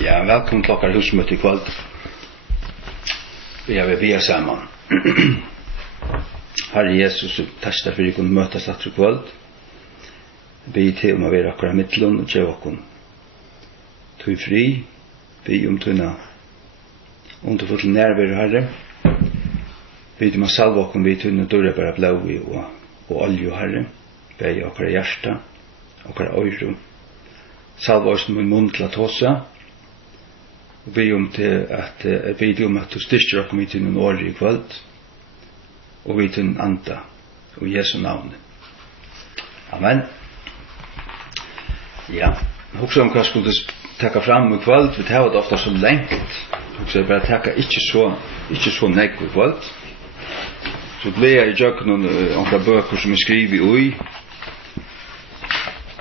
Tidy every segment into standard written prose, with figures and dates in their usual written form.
Ja, velkommen til dere husmøte I kveld. Vi har via sammen. Herre Jesus, takk for å kunne møtes etter kveld. Vi til å være akkurat midtelen og gjøre oss tog fri. Vi tøyne underfull nærvær, Herre. Vi til å salve oss, vi tøyne dørre bare blå og olje, Herre. Vi akkurat hjerte, akkurat øyre. Salve oss med munn til å tåse. Og vi til at du styrker oss til noen år I kveld. Og vi til en anda. Og Jesu navn. Amen. Ja. Hugsa hva skulle takke fram I kveld. Vi tar det ofte så lengt. Hugsa bare takke ikke så nekk I kveld. Så ble jeg I jøkken noen bøker som skriver I.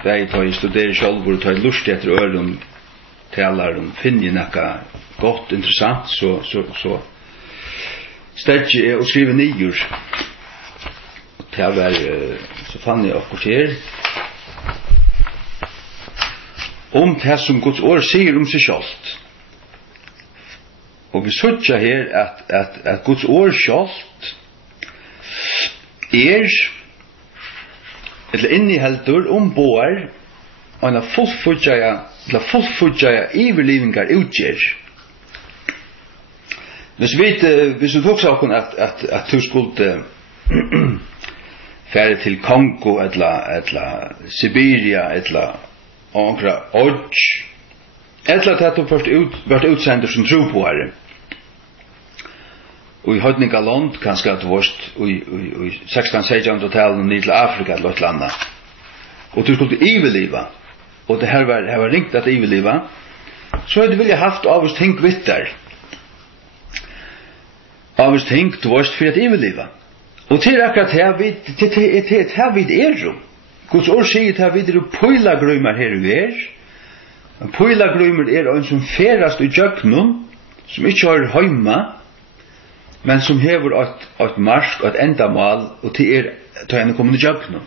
Da jeg tar I studerer selv og tar lustig etter øren talar finner noe godt, interessant, så stedet jeg å skrive nyer. Så fann jeg akkurat her. Om det som Guds ord sier seg selv. Og vi søtter her at Guds ord selv eller innehelter bår og en fullfudja iverlivingar utgjør. Hvis du tok saken at du skulle fære til Kongo eller Siberia eller ankra Odj eller at du vært utsender som tro på herre. Og I høydninga land kanskje at du varst I 16-16-tallet ned til Afrika eller et landa. Og du skulle iverliva og det her var ringt at iverliva, så hadde vilja haft av oss tenk vitt der. Av oss tenk, du varst for at iverliva. Og til akkurat her vid Guds ord sier til her vid pøylagrøymer her en pøylagrøymer en som ferast I jøknum, som ikke har heima, men som hever et marsk, et endamal, og til henne kommer I jøknum.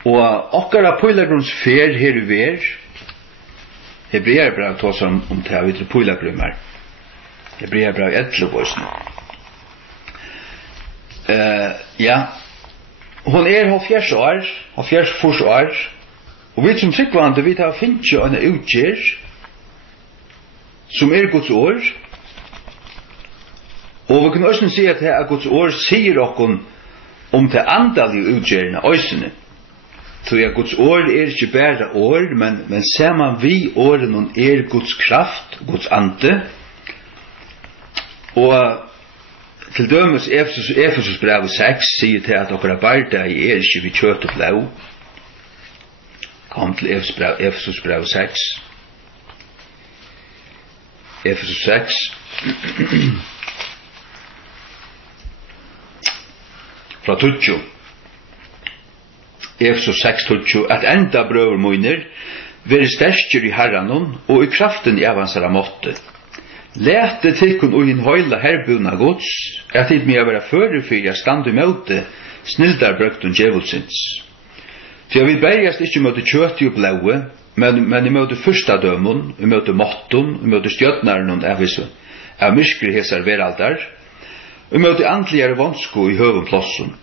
Og okkara pøylagrunns fer her I ver, Hebreerbrev tås om til å videre pøylagrunnar. Hebreerbrev 11 bøysene. Ja, hon 70 år, 70 år, og vi som sikkvande, vi tar finnkje og en utgjer, som Guds år, og vi kan også si at Guds år sier okkon om til andalige utgjerna øysene. Så Guds ord ikke bare ord, men ser man vi åren Guds kraft, Guds ande. Og til dømes Efesus brev 6 sier til at dere barda ikke vi kjøtt og blå. Kom til Efesus brev 6. Efesus 6. Fra 20. Efesus 6:20 at enda brøver moiner være sterkere I herranon og I kraften I avansara måtte. Læte tikkun og hin høyla herbuna gods at tid med å være førefyr stand I møte snildar brøktun djevulsins. For jeg vil bergast ikke møte kjøti og blaue, men I møte fyrsta dømon, I møte måttun, I møte stjøtnaren av myskri hesar veraldar, I møte antligare vansko I høvum plossun.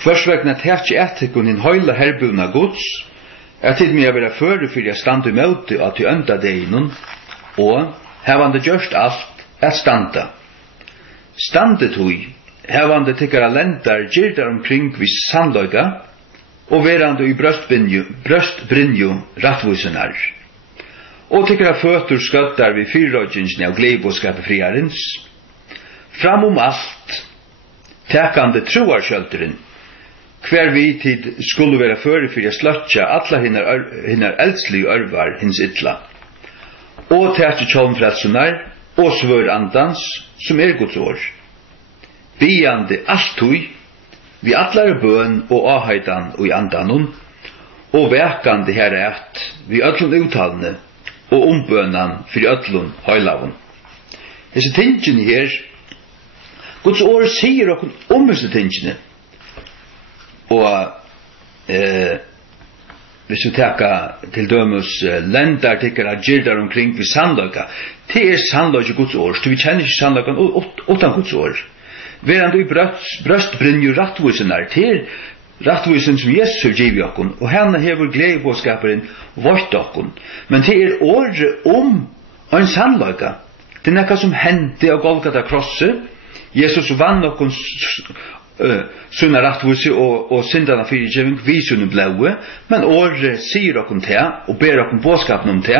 Kvarsvegna tætje etikun hin høyla herbuna gods, at tid med å være førefyr stand I møte at I ønda deinun, og hevande gjørst alt at standa. Standet hui, hevande tikkara lendar gyrdar omkring vis sandløyga, og verande I brøstbrinju rattvusenar. Og tikkara føtur skøttar vi fyrrøyginsne og gleiboskape friarins. Fram alt, tekande troarskjølteren, hver vi tid skulle være førefyr sløtja alla hinnar eldslige örvar hins ytla. Og tætje kjolmfrelsunar, og svør andans, som Guds år. Biande alttui, vi allare bøn og aheitan og I andanon, og vekande herat, vi öllun uttalene, og ombønan fyrir öllun høylavun. Hese tingene her, Guds år sier okkur hese tingene, og hvis vi tager til dømes länder tycker att girdar omkring vi sannlöka, det är sannlöka Guds ord, så vi känner inte sannlökan utan Guds ord. Verande i bröstbrynju rattvusenar till rattvusen som Jesus giv okon, och henne hever glädjebåskaparen vart okon. Men det är ord om en sannlöka. Det är något som hände av Golgata krosset. Jesus vann okon sunna rattvuse og syndarna fyrirgeving vi sunne blaue, men år sier okon te, og ber okon båskapen om te,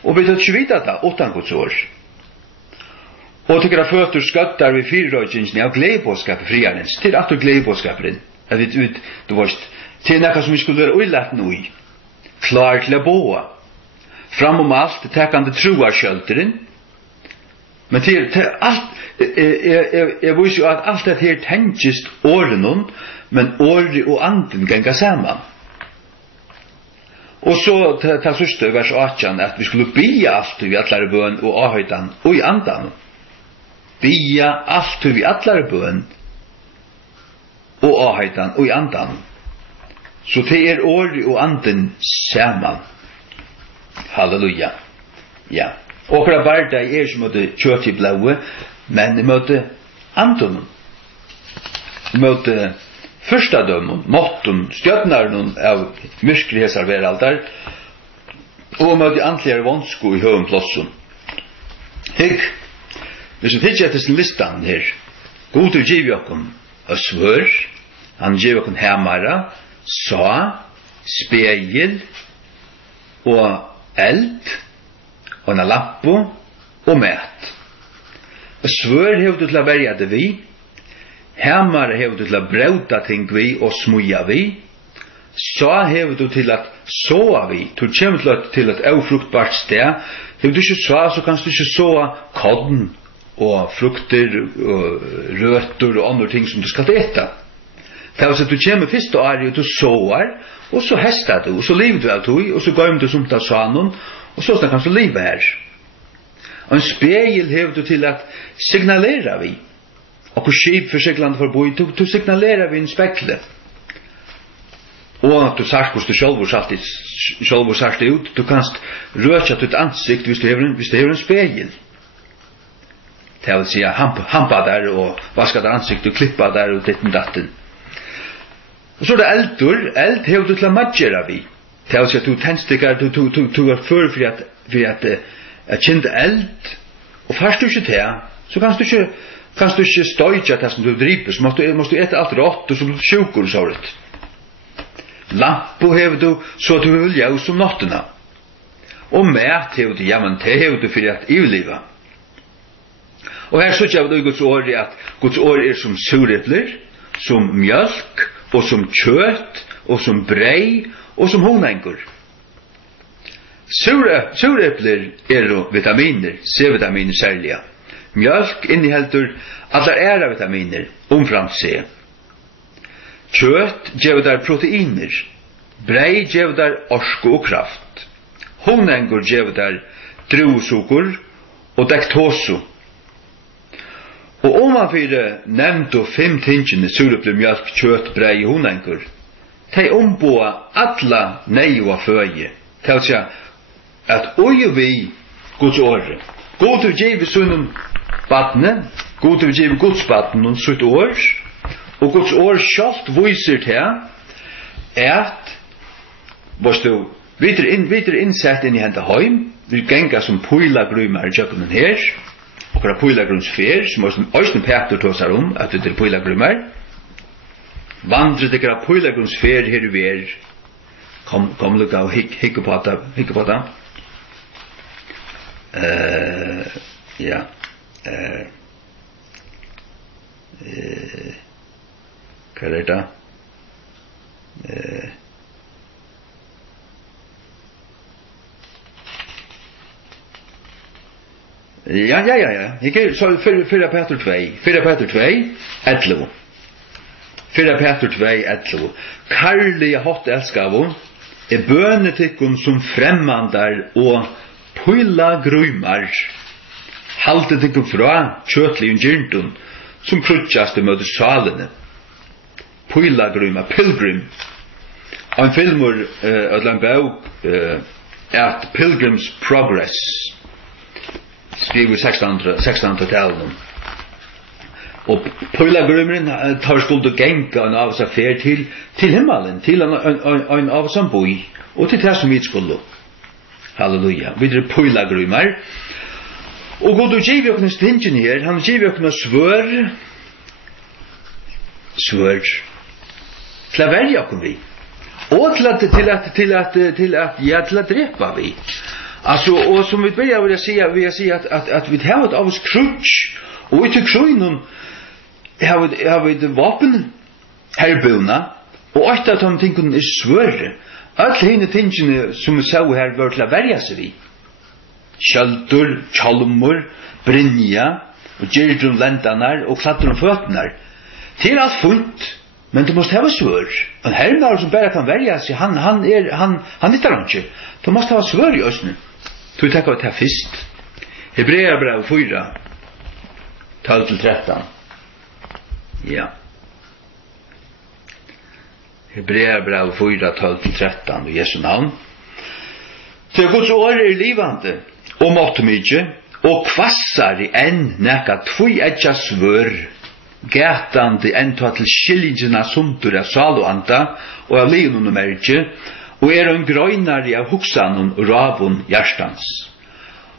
og vi tar ikke vite det, utan Guds år. Og tykker at føtter skøttar vi fyrrøytingene av gledebåskapet friarens, til at du gledebåskaperen, at vi, du varst, til nekka som vi skulle være uilaten ui, klar til å boa, fram om alt, tekkande troarskjølteren, men til alt, jeg viser jo at alt det her tenkist åren, men året og anden genga saman. Og så ta sørste vers 18, at vi skulle bia alt vi atlare bøn og avhøytan og i andan. Bia alt vi atlare bøn og avhøytan og i andan. Så det er året og anden saman. Halleluja. Ja. Okra barda er som måtte kjøtt i blaue, men måtte anden. Måtte fyrstadømmen, måtten, stjøtnaren av myrskrighetsar veraldar, og måtte antligere vansko i høven plåsson. Hygg, hvis vi tidser etter sin listan her, god til giv jokken og svør, han giv jokken hemara, sa, spegel, og eld, og en lampo, og mat. Svør hevur du til að verja det vi, hemar hevur du til að brauta ting vi og smuja vi, så hevur du til að såa vi, du kommer til et aufruktbart sted, hevur du ikke så, så kan du ikke såa kodden og frukter og røtter og andre ting som du skal äta. Det er at du kommer først og er og du såar, og så hestar du, og så lever du av tog, og så går du som ta sanon, og så kan du leve her. En spegel hever du til at signalera vi. Og på skip for seglande for boi, du signalera vi en spekle. Og du sagt hvordan du sjálfur sagt det ut, du kanst røtja til et ansikt hvis du hever en spegel. Det vil si hampa der og vaska der ansikt og klippa der og ditten datten. Og så er det eld hever du til at matjera vi. Det vil si at du tennstikkar, du er for at kjente eld, og først du ikke til, så kanst du ikke støyja det som du driver, så måst du ete alt rått, og så blir du sjukur og såret. Lampo hever du, så du vil ljus om nottena. Og mat hever du, ja, men det hever du for at ivliva. Og her så kjøver du Guds ord at Guds ord er som surepler, som mjölk, og som kjøtt, og som brei, og som honengur. Surepler er vitaminer, C-vitaminer særliga. Mjölk inneheldur allar æra vitaminer, omframt C. Kjøtt gjev der proteiner, brei gjev der orsko og kraft. Honengur gjev der druesukur og dektoso. Og omanfyrir nevntu 5 tingene surepler, mjölk, kjøtt, brei og honengur, de omboa alla neiva føye. Det vil si at oi vi Guds åre. God til giv sunnum badne, god til giv Guds badne og sutt år, og Guds år sjalt viser til at videre innsett inn i hente heim, vi genga som poilagrymar i kjøkkenen her, og poilagrymsfer, som Øystein Petter tåsar at vi til poilagrymar, vandret ikkra poilagrymsfer her i ver, kom lukka og hikke på det. Ja. Hva er det? Ja. Ikke så 4 Peter 2. 4 Peter 2, 11. 4 Peter 2, 11. Karlige hatt elskavo, bønetikkun som fremmandar og pøyla grøymar, halte tikkun fra kjøtligen gyrntun, som krutjast i møte salene. Pøyla grøymar, pilgrim, En filmer eller en bok at Pilgrim's Progress skriver 1600-tallet. Og Pilgrimen tar skuldt og genka en av seg fer til himmelen, til en av seg boi, og til det som vi skulle. Halleluja. Vi er Pilgrimer. Og god og giv okkene stingen her, han giv okkene svør, til å velge okkene vi. Og til at drepa vi. Altså, og som vi börjar vil jeg si at vi har et av oss krutsk, og ikke krøynen har vi et vapen herbuna, og alt av de tingene svøre. Alle henne tingene som vi sa her var til å velge seg vi. Kjølter, kjalmur, brinja, og gyrdur lendanar, og klattur føtnar. Til alt funkt, men du måste ha svör. En hermar som bara kan välja sig, han hittar inte. Du måste ha svör i ösnen. Du tackar att det här först. Hebreerbrev 4, 12-13. Ja. Hebreerbrev 4, 12-13 i Jesu navn. Til Guds år livande, og måtte mykje, og kvassar i enn nekka tvoi etja svør, gætandi enda til skillingina sundur av sal og anda, og av liunum merke, og en grøynari av hugsanum ravun hjertans.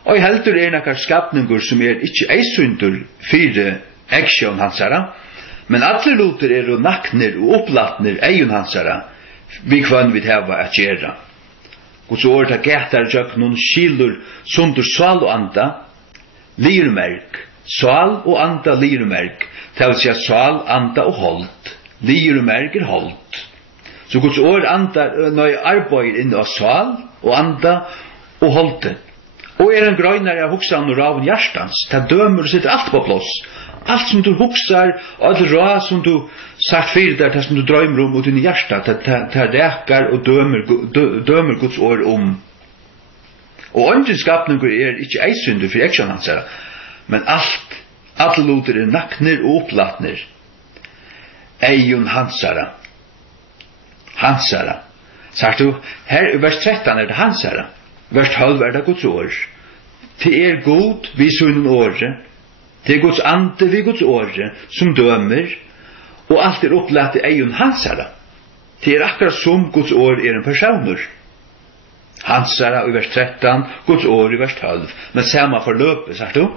Og heldur nekar skapningur som ikkje eisundur fyre eggsjån hansara, men alle luter nakner og opplatner eion hansara, vi kvann vi heva at gjerra. Guds ord har gætar jöknun skilur sundur sal og anda, lirmerk, sal og anda lirmerk, det vil si sal, anda og holdt. Lirmerk holdt. Så Guds ord arbeider inn av sal og anda og holdt. Og en grøynare av hugsan og ravun hjertans, det dømer og sitter alt på plass. Alt som du hugsar, alt råd som du sagt fyrir der, det som du drømmer om og dine hjärsta, det rekar og dømer Guds ord om. Og andre skapninger ikke eisundur for eksjon hans her, men alle loter nakner og opplatner. Eion hansara. Hansara. Sagt du, her i vers 13 det hansara. Vers 12 det Guds ord. Til god vi sunnen året. Det Guds ande vi Guds åre som dømer, og alt opplatt i eion hansara. Det akkurat som Guds år en personer. Hansara i vers 13, Guds år i vers 12. Men samma forløpet, sagt du?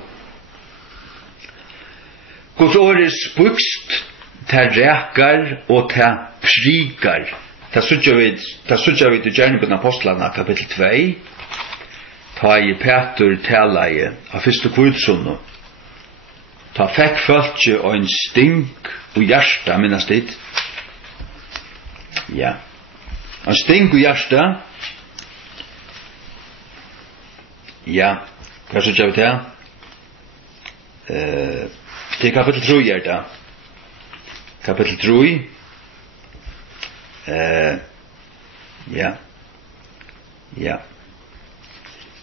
Guds år spukst, til rekar og til prikar. Det sutja vi til Gjerningen Apostlarna kapittel 2, ta i Petur talaie av første kvudsunno. Ta fekk fölkje og en stink og hjärsta, minnast dit. Ja. En stink og hjärsta. Ja. Hva så kjøy til? Til kapittel 3 hjerta. Kapittel 3. Ja. Ja.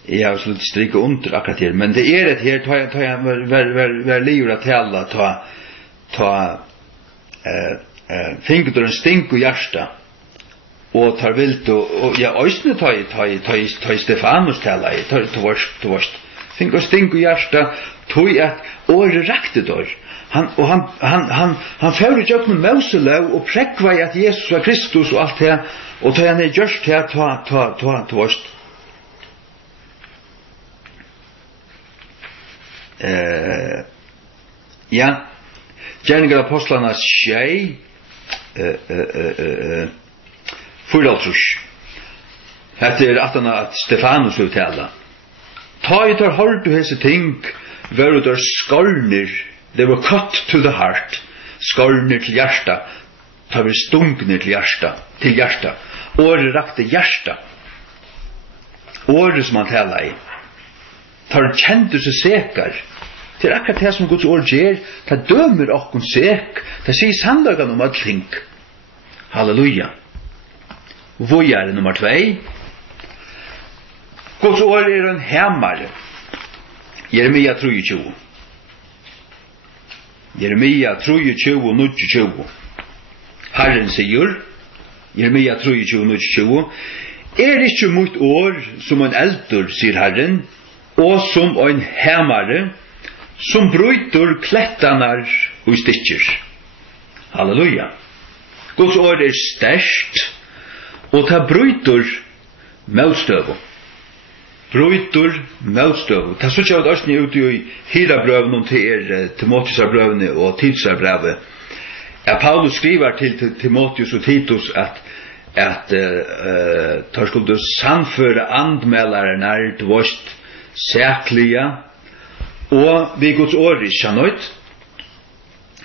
Jeg har slutt stryke under akkurat her, men det et her, ta jeg vær livet at tala, finket du en stink og hjärsta, og tar vilt, og ja, òsne ta i Stefanus tala, ta varst, finket stink og hjärsta, tog at året rakte dår, han fører jøkken Mauseløv, og prekva i at Jesus var Kristus og alt det, og ta han gjørst her, ta varst, ja, Gjerninger Apostlarna 6, 4. Etter at Stefanus vil tala. Ta i tar hård du hese ting, var der skarner, they were cut to the heart, skarner til hjärsta, ta vi stunkner til hjärsta, året rakte hjärsta, året som han tala i. Tar kjente seg sekar. Til akkurat det som Guds ord gjør, det dømer okkon sek, det sier sannlagan om alt ting. Halleluja. Vågjare nummer 2. Guds ord en hemmare. Jeremia 23. Jeremia 23 og 29. Herren sier, Jeremia 23:20. Ikke mitt år som en eldur, sier Herren, og som en hemare, som bryter klettanar og stikker. Halleluja. Guds ord sterkt, og ta bryter motstøv. Bryter motstøv. Ta så kjørt oss ut i Hirabrøvene til Timotheusbrøvene og Titusbrevet. Paulus skriver til Timotheus og Titus at tar skulle samføre andmelarene dvorst sæklige og vi Guds ord i kjennøyt.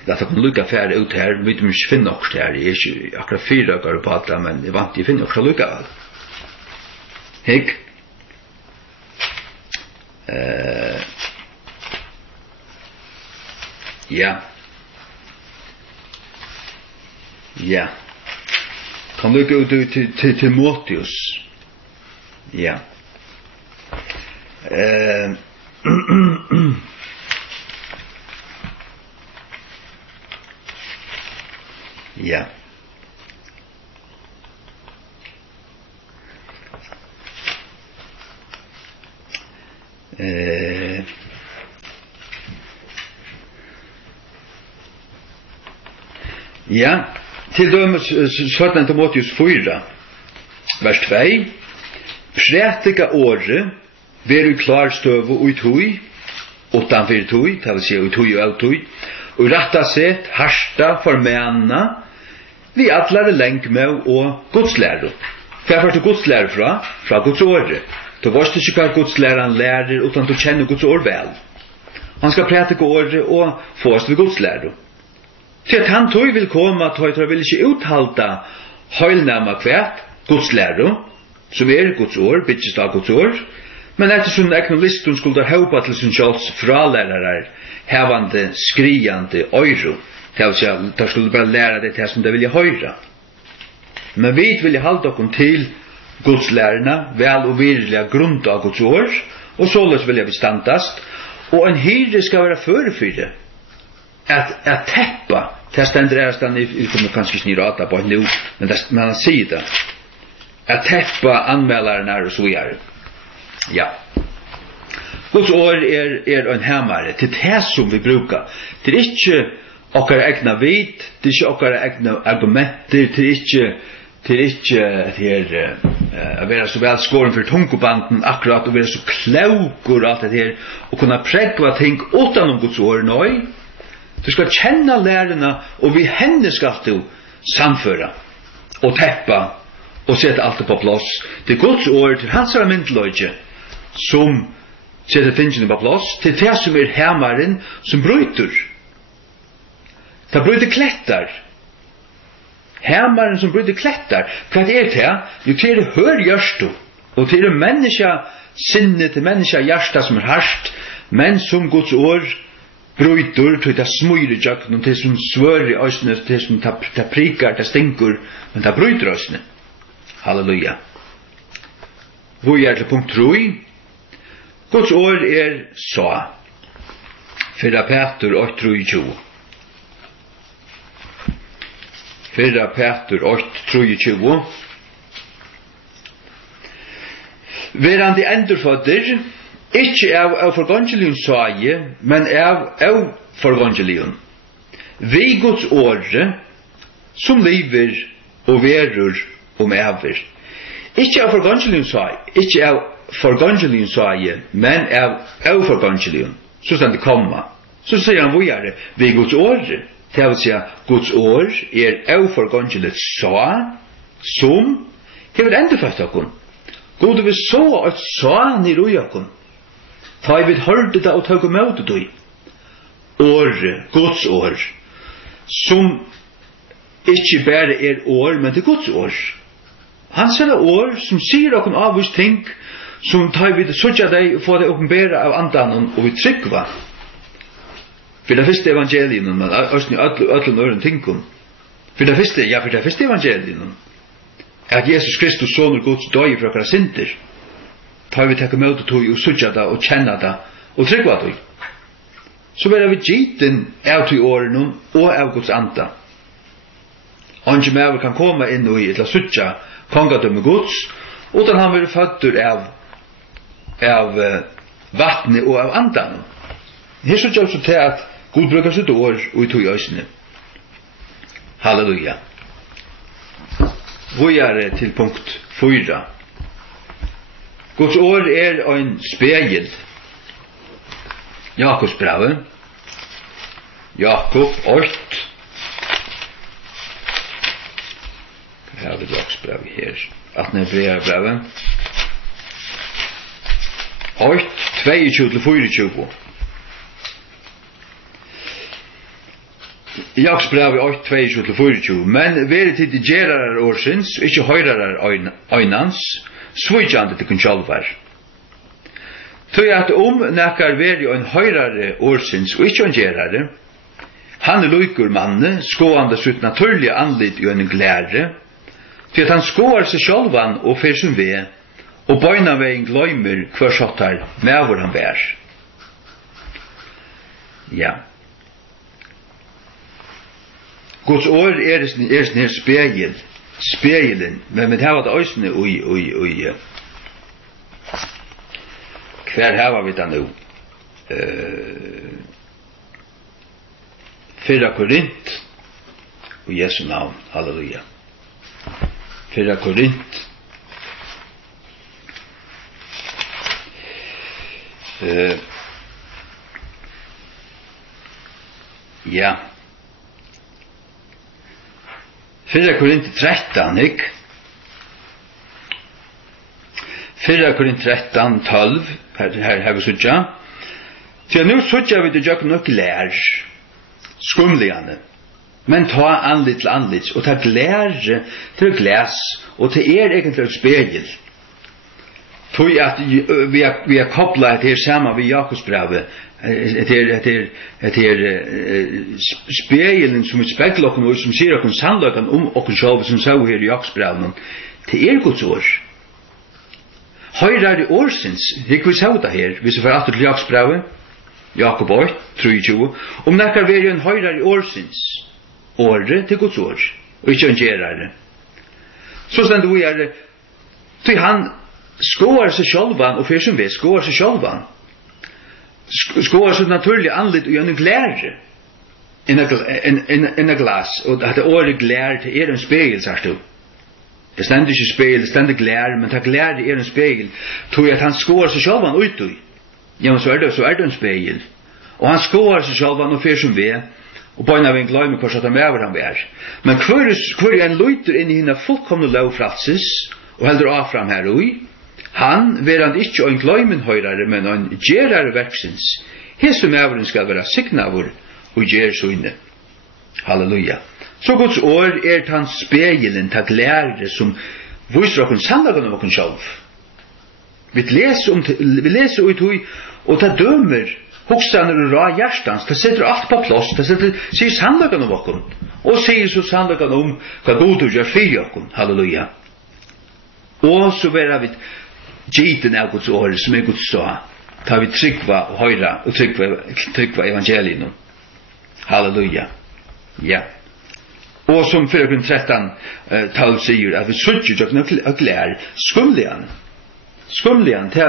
Dette kan lukka færre ut her, vi må ikke finne okkur her, jeg er ikke akkurat 4 dager på det, men jeg vant jeg finner okkur lukka vel. Hikk. Ja. Ja. Kan lukka ut til Timotheus. Ja. Ja. Ja, til dømes 17 Timotheus 4, vers 2. Prætika året, veru klar støve ut hui, utanfyr tui, det vil si ut hui og ut hui, og ratta sett, harsta, formena, vi atlare lenk med og godslære. Hva er det godslære fra? Fra Guds året. Du varst ikke hva godslæren lærer, utan du kjenner Guds år vel. Han skal prætika året og få oss ved godslære. Til at han tog vil komme, tog vil ikke uthalda høylnæma kvært, godslære, som Guds år, byggest av Guds år, men etter sånn eknolisten skulle da håpa til sin kjøls fralærere, hevande, skriande øyro. Det vil si at de skulle bare lære det til som de vilja høyra. Men vi vil halda okkur til godslærerne, vel og virkelig grunnt av Guds år, og således vil vi standast, og en hyre skal være førefyre, at teppa, det stender er stand, jeg kommer kanskje ikke nyrata på nu, men han sier det, at teppa anmelderne og så gjør. Ja. Guds år er en hemmare til det som vi brukar. Det er ikke okkar egna vit, det er ikke okkar egna argumenter, det er ikke å være så vel skåren for tungobanden akkurat, og være så klaukur alt det her, og kunne pregva ting utan Guds år nøy. Du skal kjenne lærerne, og vi henne skal du samføre, og teppa, og sette alt på plass. Det er Guds år til hans myndløyge, som setter tingene på plass, til det som hemmaren som bryter. Det bryter klettar. Hemmaren som bryter klettar. Hva er det? Jo, til det hør hjørstu, og til det menneska sinne, til menneska hjørsta som harsht, men som Guds år bryter, til det smøyre jakken, til som svør i øsne, til som det prikar, det stinker, men det bryter øsne. Halleluja. Hvor er til punkt 3? Guds år så. 4 Peter 8:23. 4 Peter 8:23. Verandi endurfødder, ikke av forgangelion sage, men av forgangelion. Vi Guds åre, som lever og verur ever. Ikke av forgangelion sage, ikke av forgangelion sage, men av forgangelion. Så skal det komme. Så sier han vågjere, vi Guds åre. Det vil si at Guds år av forgangelion sage, som hever endurfødt okkur. God vi så at sånn i rojakon. Ta i vid hørte det og tøk med det. Åre, Guds år, som ikke bare år, men det Guds år. Han sier år som sier okkur avvist ting, som ta i vid søtja deg og få det åpenbære av andan og vi tryggva. For det første evangelien, men også i ødlen øren tingum. For det første evangelien, at Jesus Kristus sonur Guds døy fra okkara synder. Ta vi takk med det tog og søtja det og kjenna det og tryggva det. Så vil vi giten av til åren og av Guds anda. Ange mer kan komma in i ett sucha kongadöme Guds utan han blir född av vattne och av andan. Här så jag så till att Gud brukar sitt år och tog ösne. Halleluja. Vi är till punkt 4. Guds år är en spegel. Jakobs brev. Jakob 8. Här har vi Jakobs brev här. 18 brev. 8, 22-24. Jakobs brev 8, 22-24. Men vere til de gerarar årsins, ikke høyrarar øynans, svujjande til kun sjálvar. Tøy at nekkar vere en høyrare årsins, og ikke en gerare, han luikur manne, skåande sitt naturlige anlit i en glære, til at han skåar seg sjálvan og fer som ved, og bøyna vegin gløymer hver sottar med hvor han vær. Ja. Guds år er sin her spegelen, men det her var det øysene ui. Hver her var vi da nå? 4 Korint, og Jesu navn, halleluja. 4 Korint, ja. 4 Korint 13, ikke? 4 Korint 13, 12, her har vi sutja. Så nå sutja vi til jøkken nok lær, skumligane, men ta anlitt til anlitt, og ta glære til glæs, og til egentlig et spegel. Tog at vi har kopplat det her sammen ved Jakobsbrevet, spegelen som spegler okken og som sier okken sannløkken okken selv som sa her i Jakobsbrevet til Guds år. Høyrar i årsins, det vi sa det her, hvis vi får atter til Jakobsbrevet, Jakob 8, 23, nekkar veri en høyrar i årsins, året til Guds år, og ikke en gerare. Så stender vi til han skåar seg sjálvan og fyrir som vi skåar seg sjálvan. Skåar seg naturlig anlitt og en glære in a glas, og at det året glære til en spegel, sagt du. Det stender ikke spegel, det stender glære, men det glære en spegel, tror jeg at han skåar seg sjálvan utui. Ja, men så er det en spegel. Og han skåar seg sjálvan og fyrir som vi, og bøyna vi en gløyme hva satt han med han vær. Men hver en løyter inn i henne fullkomne lovfratsis, og heldur av her ui, han verand ikkje ein gløymenhøyrare, men ein gerare verksins. Hesum mævren skal vera signavur og gjer søyne. Halleluja. Så Guds år han spegelen, ta glære som viser okkur sannlagan om okkur sjálv. Vi leser ut hui, og ta dømer hokstaner og ra hjertans, ta setter alt på plass, ta sier sannlagan om okkur, og sier så sannlagan om hva god gjør fyrir okkur. Halleluja. Og så vera vi giten av Guds år, som Guds sa, ta vi tryggva og høyra, og tryggva evangelien. Halleluja. Ja. Og som 413 12 sier, at vi sutjer og glær, skumlian, det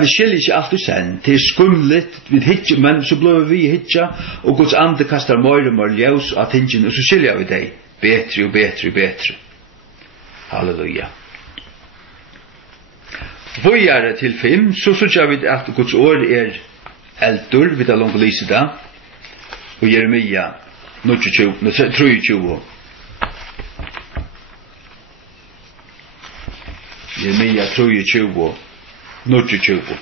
vi skiljer ikke alt og send, det skumlet, vi hitjer, men så blir vi hitja, og Guds ande kastar mer og mer ljøs av tingene, og så skiljer vi deg, betre og betre og betre. Halleluja. Vågjare til 5, så sykja vi at Guds år eldur, vi tar langt å lyse det, og Jeremia 23. Jeremia 23, 22.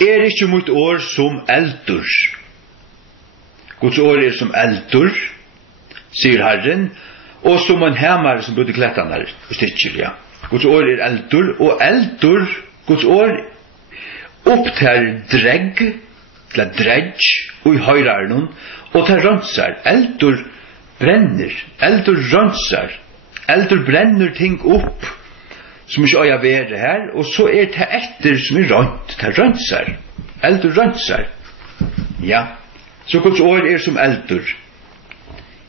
Ikke mot år som eldur. Guds år som eldur, sier Herren, og som en hemmare som bodde klettene og stikker, ja. Guds år eldur, og eldur, Guds år opptar dregg, til dregg, og i høyraren, og tar rønsar. Eldur brenner, eldur rønsar, eldur brenner ting opp, som ikke øya være her, og så det etter som rønt, det rønsar. Eldur rønsar. Ja. Så Guds år som eldur.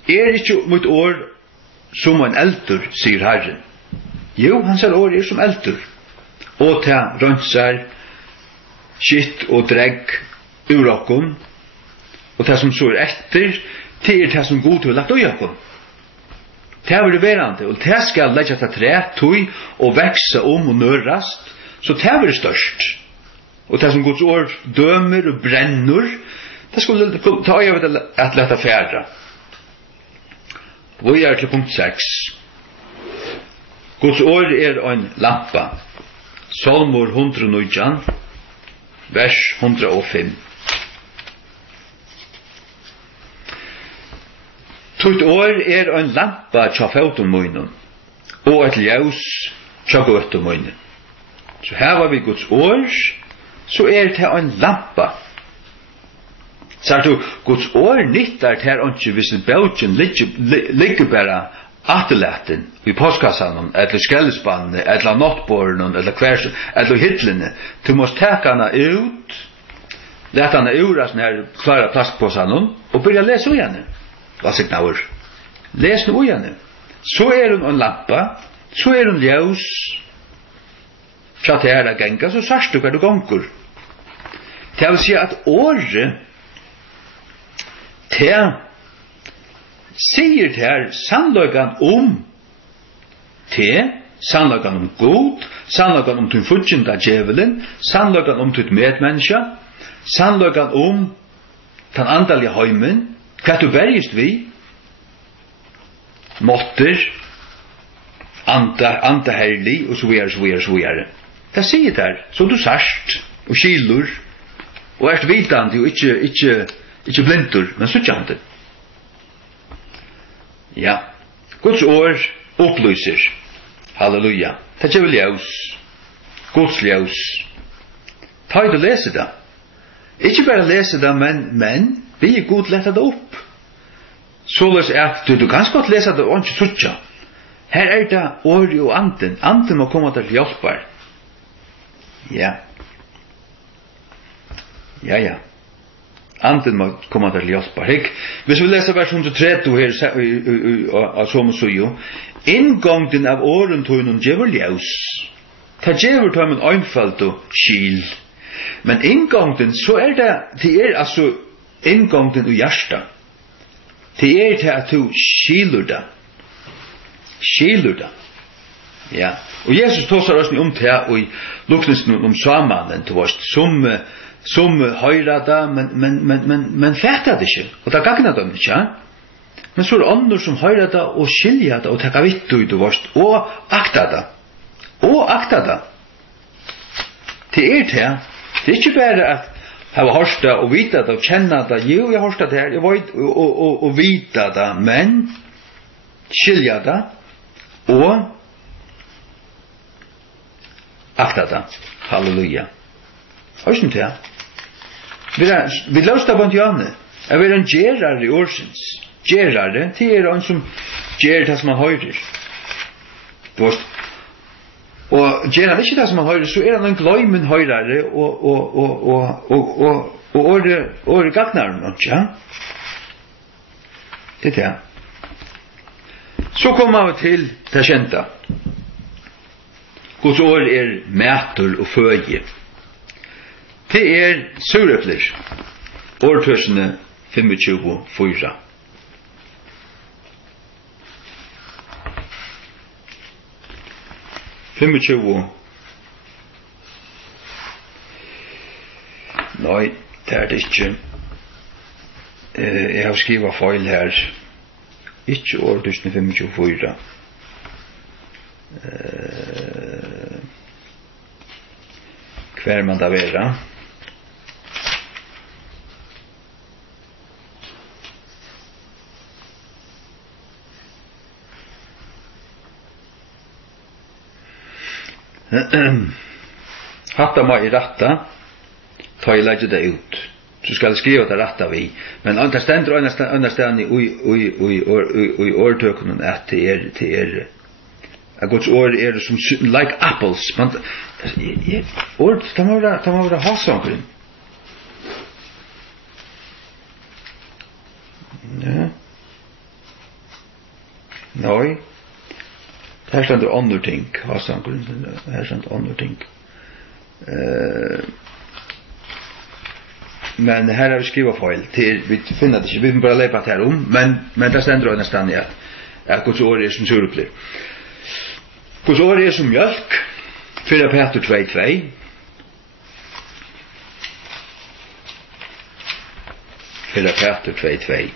Ikke mot år som en eldur, sier Herren. Jo, hans ord som eldur. Og ta rønnsar, skitt og dregg ur okkon, og det som så etter, det det som god til å lagt ui okkon. Det er verande, og det skal leggja til tre, tøy, og vekse og nørast, så det er størst. Og det som Guds ord dømer og brenner, det skulle ta av at lette færa. Vi er til punkt 6. Guds ord en lampa. Salmor 119, vers 105. Tutt år en lampa tja fautum munnen, og et ljus tja gøtum munnen. Så her var vi Guds år, så det en lampa. Sagt du, Guds år nyttar til ikke hvis bautjen ligger bare atelaten i postkassan, eller skellespannen, eller nattborren, eller kvers, eller hytlene. Du måst taka hana ut, leta hana ura sånne her klara plastpåsan, og börja lesa igjen. Hva signa ord? Les nu igjen. Så hun en lampa, så hun ljus, så at her genga, så sarst du hva du gongur. Det vil si at året, det sier det her sannløygan det, sannløygan god, sannløygan din fudgjenda djevelen, sannløygan ditt medmenneska, sannløygan den andalja heimen, hva du bergist vi, måtter, anda herlig, og så videre. Det sier det her, så du sarst, og skilur, og vitande, og ikke blindur, men suttjande. Ja, Guds ord opplyser. Halleluja. Det er vel ljus. Guds ljus. Ta i det lese det. Ikke bare lese det, men vi er god lette det opp. Således at du kan godt lese det og ikke suttja. Her det året og anden. Anden må komme til hjelper. Ja. Ja. Anden må komme til hjelper. Hvis vi leser vers 130 her av som så jo, inngången av årentøynen djever ljus. Det djever tøymen øynfald og skil. Men inngången, så det altså inngången i hjertet. Det til at du skiler det. Skiler det. Ja. Og Jesus tåsar oss om det og i lukningsen om samanen til oss, som høyra det, men fætta det ikke. Og det gagna dem ikke. Men så andre som høyra det og skilja det og tekka vitt ut av oss, og akta det. Og akta det. Det er ikke bare at jeg har hørt det og vite det og kjenne det. Jo, jeg har hørt det her, jeg vet og vite det, men skilja det og akta det. Halleluja. Hva er det? Vi løste det på en hjørne. Jeg vil en gjerare i årsens. Gjerare, det en som gjer det som man høyrer. Du vet, og gjerare ikke det som man høyrer, så han en gløymen høyrare og året gagnar noe, ja? Det det. Så kommer vi til det kjente. Guds år mætur og føje. Det surepler. Årtøsene 25-4. Nei, det det ikke. Jeg har skrivet feil her. Ikke årtøsene 25-4. Hver man da vera. Hatta må I ratta, ta I legge det ut. Så skal jeg skrive det ratta vi. Men det stender understand i årtøkenen at det at Guds ord som like apples. Ord, det må være hasangren. Ja. tøy. Her stendur annor ting, her stendur annor ting. Men här har vi skrivit fel till vi finner det inte vi bara läpa här men det ständer nästan ja. Guds ord är som surplir. Guds ord är som mjölk. 4 Peter 2:2. Peter 2:2.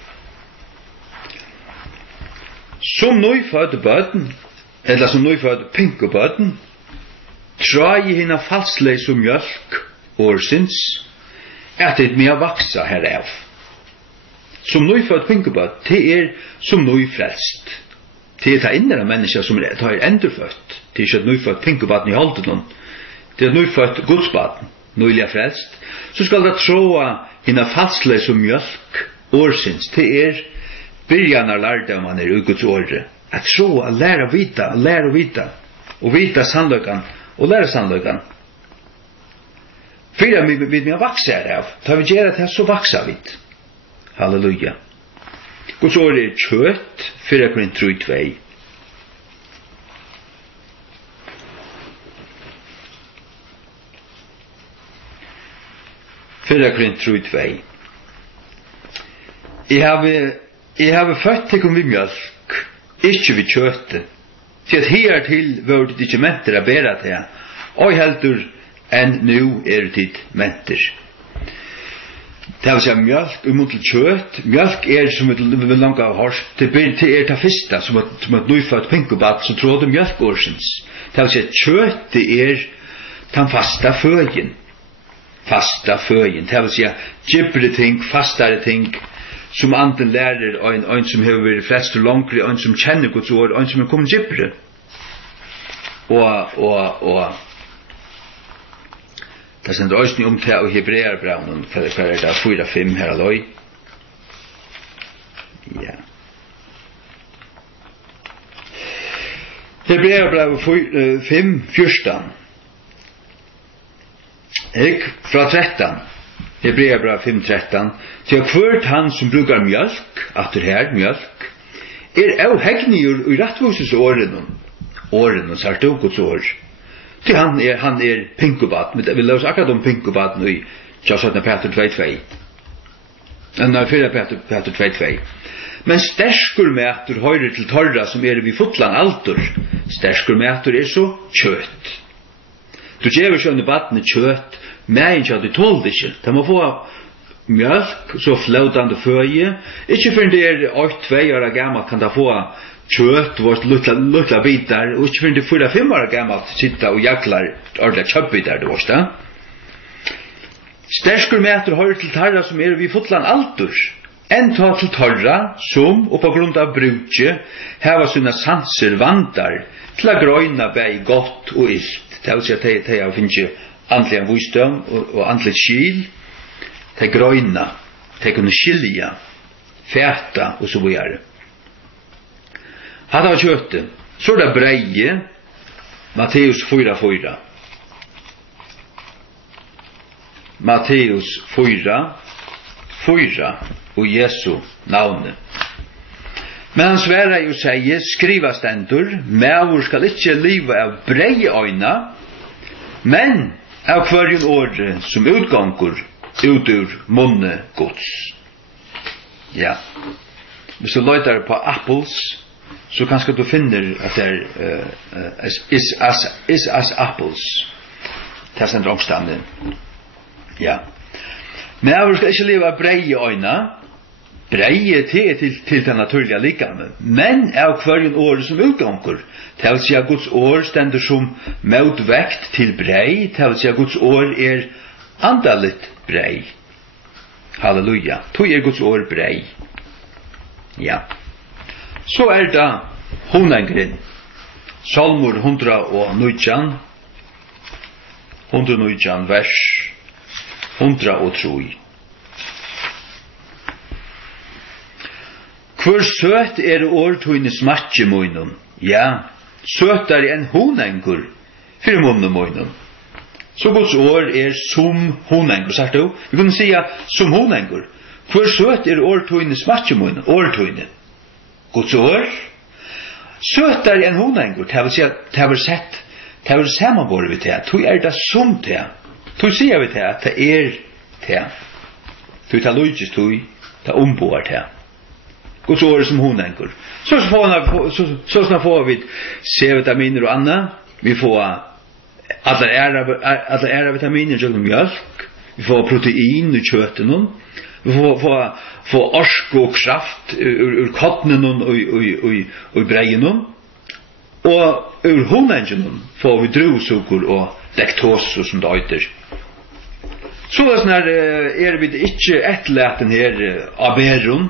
Som nyfödda barn eller som nyfödda pinkobarn trai hina falsleg som mjölk årsins att det mer växa här av. Som nyfödd pinkobarn, det som nyfrälst. Det är inre människa som är ändrefött. Det är inte nyfödd pinkobarn i halten. Det är nyfödd godsbarn, nyliga frälst. Så ska det tråa hina falsleg som mjölk årsins. Det början av lärdomen i Guds ord. Att tråa, lära vita. Och vita sannlökan och lära sannlökan. Fyra vi mer växer av. Tar vi gera det här så växer vi. Halleluja. Guds ord är kött. 4 Korinter 3:2. Jag har fött till vid mjölk. Ikke vid kött. Till att här till vårt det inte mätter att bära det. Och heldur enn nu tid menter. Det vill säga mjölk mot kött. Mjölk som vi långa har hört. Det det första som ett nyfött pinkobat så tror det mjölkårsens. Det vill säga kött det den fasta fögen. Det vill säga djupare ting, fastare ting som anden lærer en som har vært flest og langere, en som kjenner Guds ord, en som er kommet djupere. Og det sender også om til å Hebreerbrevnen, for det er det 4-5 her aløy. Ja. Hebreerbrevet 5:14. Fra 13. Hebreerbrevet 5:13. Så kvart han som brukar mjölk, att det här mjölk, avhängig i rättvisens åren så här tog Guds år. Till han pinkobat, men vi lås akkurat om pinkobat nu i 4 Peter 2:2. Nej, 4 Peter 2:2. Men stärskur mätur höjder till torra som vid fotlan altor. Stärskur mätur så kött. Du ger ju under vattnet kött, men inte det tål det inte. Det må få mjölk så flötande föje. Inte för det 8-2 år gammalt kan det få kött vart lilla bitar och inte för det 4-5 år gammalt sitta och jäklar ordentligt köttbitar det varsta. Stärskur mätur höjder till torra som vid fotlan altor. En tar till torra som, och på grund av bruket, häva sina sanser vandar till att gröna bäg gott och illt. Det vill säga att det finns ju andliga visdom och andligt skil. Det gröna, det kunde skilja, fäta och så vidare. Hade av köttet, så är det breje, Matteus 4:4. Matteus 4:4 och Jesu navne. Men han svärar ju säger, skriva stendur, mævur skal ikke liva av brei øyna, men av kvarjen åre som utgangur ut ur munne Guds. Ja. Hvis du løytar på apples, så kanskje du finner at det is as apples. Det er sender omstanden. Ja. Mævur skal ikke liva av brei øyna, breie til den naturliga likame, men av kvarjen år som utgangur. Det vil si at Guds år stender som motvekt til brei, det vil si at Guds år andaligt brei. Halleluja. Tog Guds år brei. Ja. Så det honengren. Salmur 119, vers 103. Hvor søt årtøyne smatje møynum? Ja, søtare enn honengur for munnen møynum. Så Guds år som honengur, sagt du? Vi kunne si som honengur. Hvor søt årtøyne smatje møynum? Årtøyne. Guds år. Sötare än honängur, det vill säga, det vill sett, det vill sammanbore vi det, tog det som det, tog säger vi det, att det det, tog det logis tog, det omboar det. Och så är det som honängur. Så får vi C-vitaminer och annat, vi får alla ära vitaminer genom mjölk, vi får protein ur kötten, vi får orsk och kraft ur kottnen och brejen, och ur honängen får vi druvsukker och laktos och sånt där. Så när vi inte ettläten här av beron,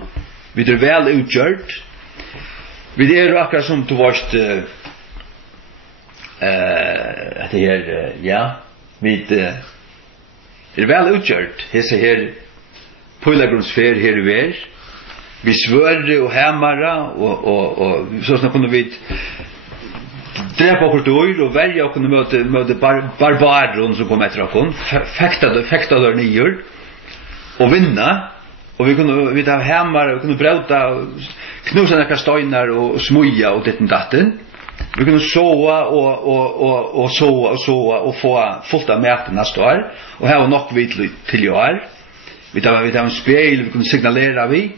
vi är väl utgjort, vi är akkurat som du varst det här, ja, vi är väl utgjort, hese här polagrundsfär här i vär, vi svörre och hämmara och så snart kunde vi drepa okkur dår och välja okkur möte barbaron som kom efter okkur, fäkta där nyer och vinna, och vi ta hämmar, vi kunde bräuta, knusa några steinar och smuja och ditten datten. Vi kunde såa och såa och få fullt av mäten nästa år och här var nog vid till år. Vi tar en spegel, vi kunde signalera vi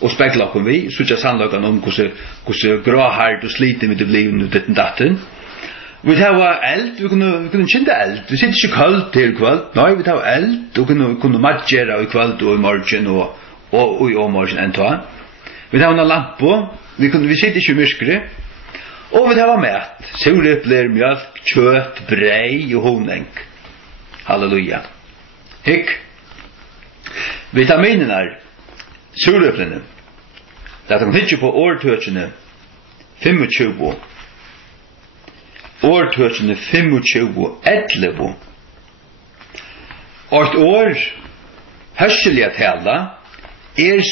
och spegla oss vi, så jag sannlagan om hur gråhärd och sliten vi det blev nu ditten datten. Vi tar eld, vi kunde känna eld. Vi sitter inte kallt till kväll. Nej, vi tar eld och kunde matchera i kväll och i morgon och i omorgon en tag. Vi tar en lampa, vi sitter inte i mörkret. Och vi tar mät, suröppler, mjölk, kött, brej och honung. Halleluja. Hick. Vitaminerna, suröpplerna, det de hittar på årtøtjene 25. Årtøtjene 25, 11. Og et år, hørselig at hela,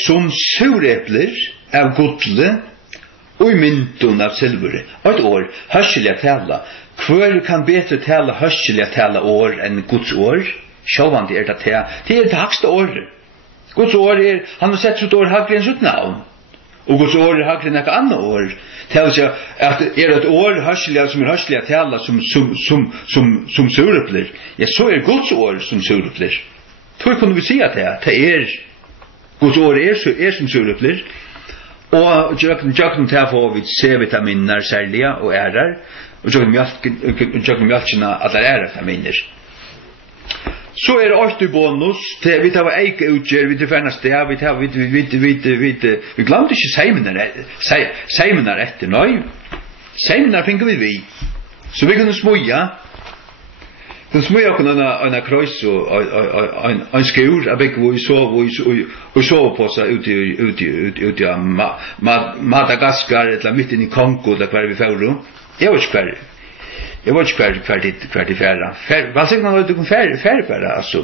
som surepler av godle og i myndun av silvere. Og et år, hørselig at hela. Hver kan betre tala hørselig at hela år enn Guds år? Sjåvand det det hakste året. Guds år han har sett sitt år hakre enn sitt navn. Og Guds år hakre enn ekka anna år. Det vil säga at et år hørselig som hørselig at hela som surepler. Ja, så Guds år som surepler. Tror kunne vi si at det Guds år som surepler. Og jøkken til få vi C-vitaminer særlige og ærer. Og jøkken mjölkina allar vitaminer. Så det også bonus til vi tar eike utgjør, vi til fernast det, vi glemte ikke seimenar etter, nei. Seimenar finner vi. Så vi kunne smuja. Vi smuja okkur en krois og en skur, jeg begge vi sov på seg ute av Madagaskar, eller midt inn i Kongo, der hver vi fører. Jeg vet ikke hver til færa. Hva sier man at du kan færa, altså?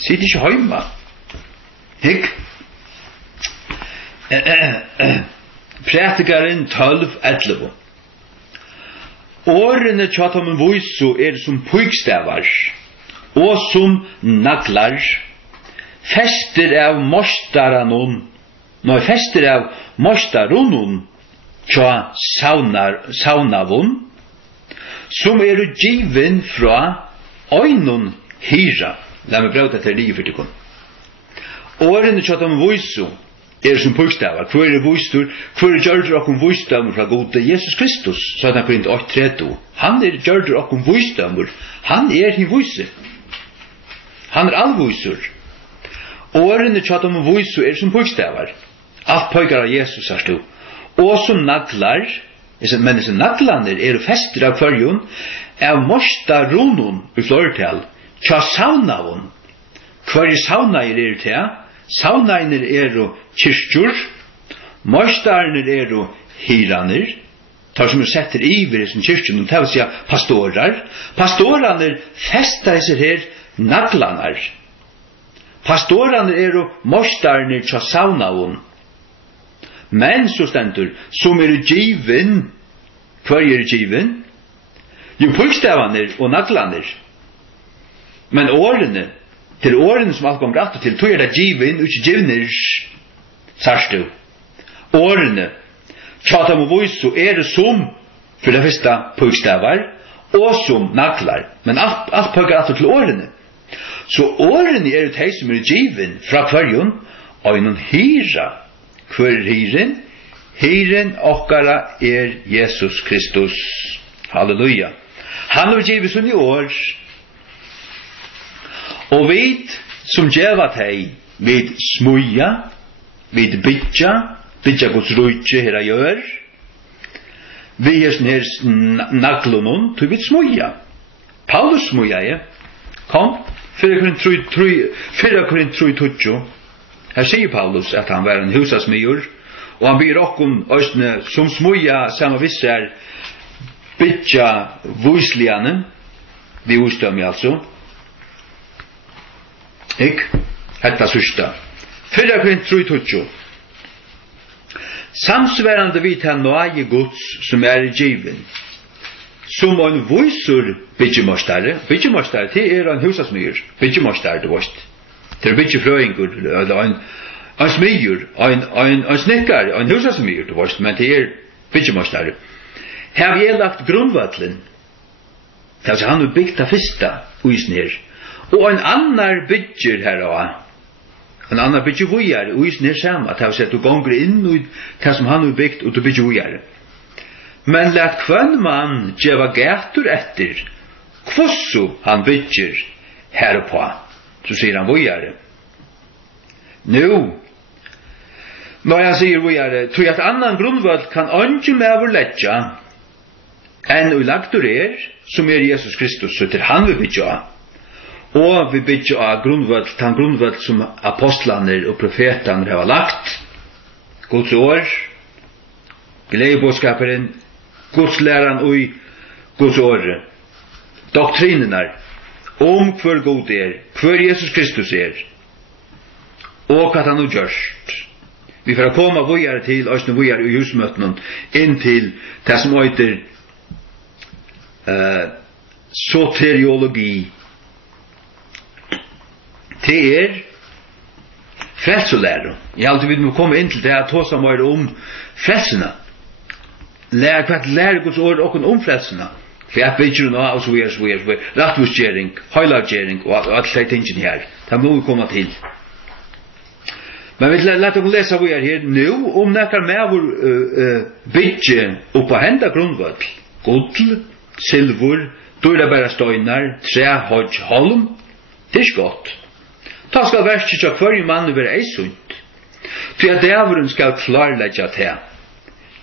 Sitt ikke heima. Hikk? Prætikaren 12:11. Årene tjatom en voiso som pujkstavar, og som naglar, fester av mostarunon, tja saunavun, som given fra øynun hyra. La meg brauta til lige for tikon. Årene tjatom voiso som pujkstavar, hver voistur, hver gjørdur okkom voistamur fra gode Jesus Kristus, sa han Korint 8:30. Han gjørdur okkom voistamur, han hin voise. Han allvoisur. Årene tjatom voiso som pujkstavar. Alt pojkar av Jesus har stå. Og som naglar, men disse naglander fester av førjun, av morsta runon i flortal, tja saunavun. Hver saunair til? Saunainer kyrkjur, morstarner hiraner, tar som setter iver i sin kyrkjun, det vil si pastorar. Pastoraner festar i seg her naglanar. Pastoraner morstarner tja saunavun. Men så stendur, som given, hver given? Jo, pujkstavaner og naglaner. Men årene, til årene som alt kommer rett til, tog det given, og ikke givner, sarstu. Årene, Tjatam og voisu det som for det første pøkstavar og som naglar. Men alt pøkar alltid til årene. Så årene det de som given fra kvarjon og innom hyra. Hver hyren? Hyren okkara Jesus Kristus. Halleluja. Han har givet sånn i år. Og vi som djeva teg, vi smuja, vi bytja Guds rujtje her gjør. Vi er sånn her naglunon, til vi smuja. Paulus smuja, ja. Kom, 4 Korint 3:20. Her sier Paulus at han var en husasmyr, og han byr okkon østene som smuja, samme visser, bytja vuslianen, vi usdømmer altså. Ik? Hetta sørsta. 4 Korint 3:20. Samsværande vid han nøye Guds som given. Som en vusur bytjemostare. Bytjemostare, det en husasmyr. Bytjemostare, det varst. Det bytjefrøyngur, eller en smyr, en snekkar, en husasmyr, det varst, men det bytjemostare. Her har jeg lagt grunnvattlen. Det han har byggt det første uisen her. Og en annan bytjer her også. En annan bytjer vujar uisen her samme. Det har sett du gonger inn i det som han har byggt og du bytjer vujar. Men let kvann man djeva gatur etter kvossu han bytjer her på. Så sier han vujar. Når han sier vujar, tror jeg at annan grunnvall kan ikke mer letja enn ulagtur som Jesus Kristus, så til han vil bytja. Og vi bytja av grunnvall som apostlene og profetene har lagt. Guds år, gledebådskaperen, Guds læran og Guds åre. Doktrinenar om hver god hver Jesus Kristus og hva han har gjørst. Vi får komme vågjare til oss når vågjare i husmøtene inn til det som heter soteriologi. Det frelselære. Jeg alltid vil komme inn til det at ta seg mer om frelsene. Lære Guds ord og om frelsene. For jeg vet ikke noe, og så videre. Rattvusgjering, høylavgjering og alt de tingene her. Det må vi komme til. Men vi lær oss lese hva jeg her nå, om nekker med vår bytje oppa henda grunnvall. Gull, silver, dyrebæra støynar, tre, hodj, holm. Det godt. Ta skal verst ikke hver mann være eisunt. For at dæveren skal klarlegge til.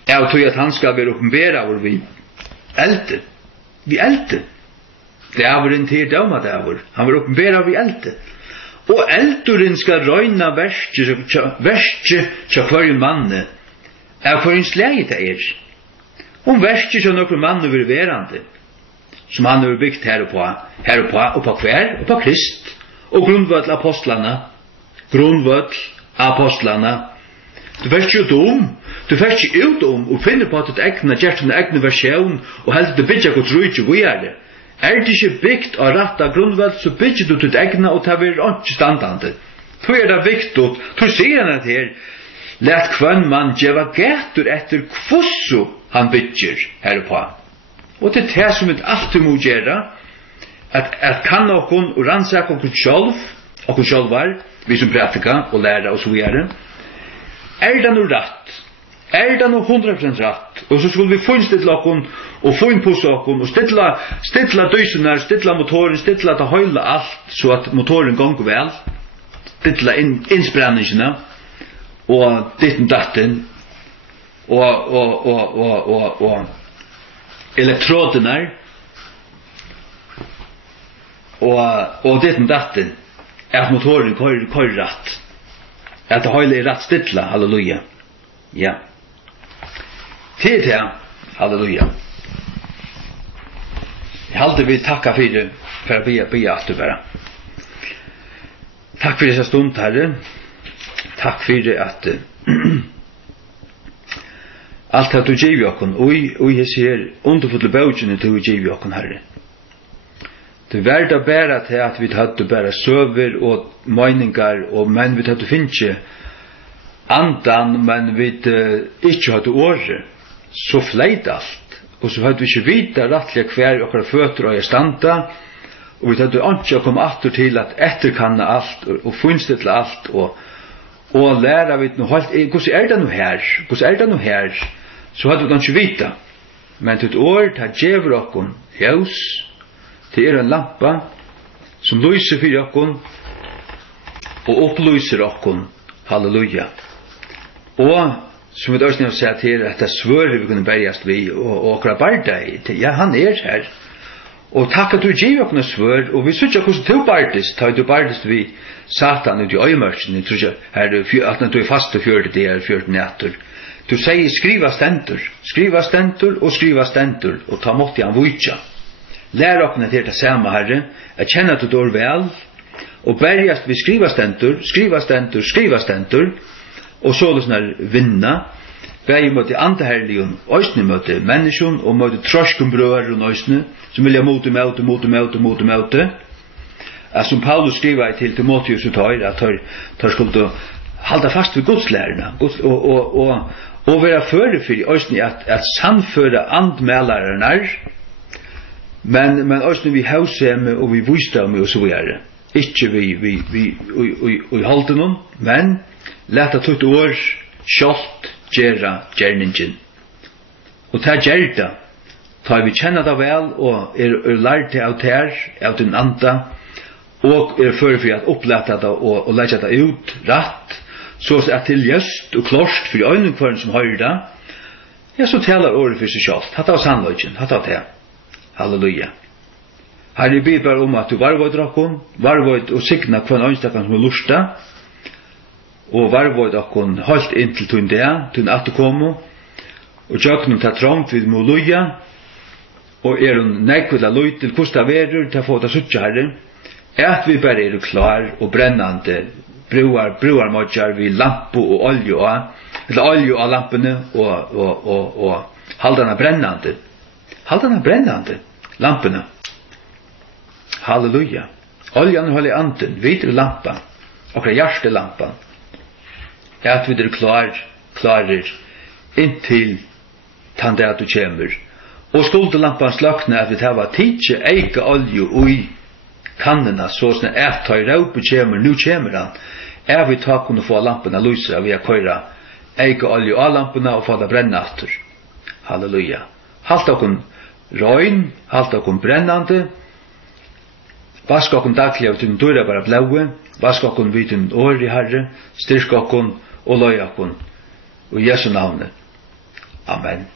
Jeg tror at han skal være oppenbæra hvor vi elte. Vi elte. Dæveren til døma dæver. Han var oppenbæra hvor vi elte. Og elduren skal røyna verst til hver mann av hver en slege til Om verst til hver mann vil verande. Som han har byggt her og på hver, og på Krist. Og grunnvall apostlana. Du fæst ikke ut om, og finner på at du gjør din egen versjon, og helst det bygger godt rujtje hvor det. Det ikke byggt av retta grunnvall, så bygger du ditt egna, og det blir ikke standande. Så det viktig, så sier han at her, let kvann man djeva gatur etter kvossu han bygger her på. Og det det som vi alltid må gjøre, at kan okkur og rannsaka okkur sjálvar, vi som pratika og læra og så videre, det noe rett? Det noe 100% rett? Og så skulle vi få innstille okkur, og få innpusse okkur, og stilla døysunar, stilla motoren, stilla til høyla alt, så at motoren gonger vel, stilla innsprenningsina, og ditten datten, og elektrodenar, og ditten datten, at motoren kører rett. At det høyla rett stilla, halleluja. Ja. Til det, halleluja. Jeg halte vi takka for å be alt du bare. Takk for disse stund, Herre. Takk for at alt at du giver okken, og jeg ser underfulle bøkene til du giver okken, Herre. Det verda bæra til at vi hadde bæra søver og meningar, og men vi hadde finne andan, men vi ikke hadde året, så fleit alt. Og så hadde vi ikke vite rettelig hver okkar føtter og standa, og vi hadde ikke kommet atter til at etterkanne alt, og funnstille alt, og lære vi noe helt, hvordan det nå her? Hvordan det nå her? Så hadde vi ikke vite. Men til et år, det gjever okkon ljus, det en lampa, som lyser for okkon, og opplyser okkon, halleluja. Og, som vi også nevnt sier til, at det svører vi kunne bergast vi, og okra barda i, ja, han her. Og takk at du gir okkon svør, og vi sykja hvordan du bardist, ta du bardist vi satan ut i øymørsen, jeg tror ikke, at du fast og 40 der, 40 nætter. Du sier skriva stendur, og ta mått i han vujtja. Lær okkon til det samme, Herre, at kjenne at du dår vel, og bergast vi skriva stendur, og så det sånn vinna, bæg mot det anteherlige, òsne mot det menneskjon, og mot det trorskum brøver og òsne, som vilja møte. Som Paulus skriver til Timotheus og tar, at tar skulle halda fast ved godslærerne, og være førefyr, òsne at samføre andmælarerne, men òsne vi hausemme, og vi vustame, og så videre. Ikke vi holde noen, men leta tutt år kjolt gjerra gjerningen. Og ta gjerda, ta vi kjenna det vel, og lært det av den anda, og for at oppleta det og leggja det ut rett, så at til just og klart for øynekvaren som hører det, ja, så taler året for seg kjolt. Hatt av sannløgjen, hatt av det. Halleluja. Her er det bare om at du varvøyd rakkon, varvøyd og signa hver øynstakkan som er lusta, og varvøyd rakkon holdt inntil tunn det, tunn at du komo, og tjøknum ta trångt vid moluja, og hun nekvilla løy til kosta verur til å få det suttja herre, at vi bare klar og brennande, bruar modjar vi lampu og olje av lampene, og haldana brennande, lampene. Halleluja. Oljan holder anden, videre lampa, okra hjertelampan, at vi klarer inntil tann det at du kjemur. Og skulle lampan slakne at vi tar tidse eike olje ui kannena, så sånn at ta i raupe kjemur, nu kjemur han, vi ta kunne få lampena lysa, vi har køyra eike olje av lampena og få det brenna atter. Halleluja. Halt okon røyn, halt okon brennande, vask okon daglig av din døra bara blaue, vask okon vid din åri herre, styrk okon og løy okon. Og i Jesu navnet. Amen.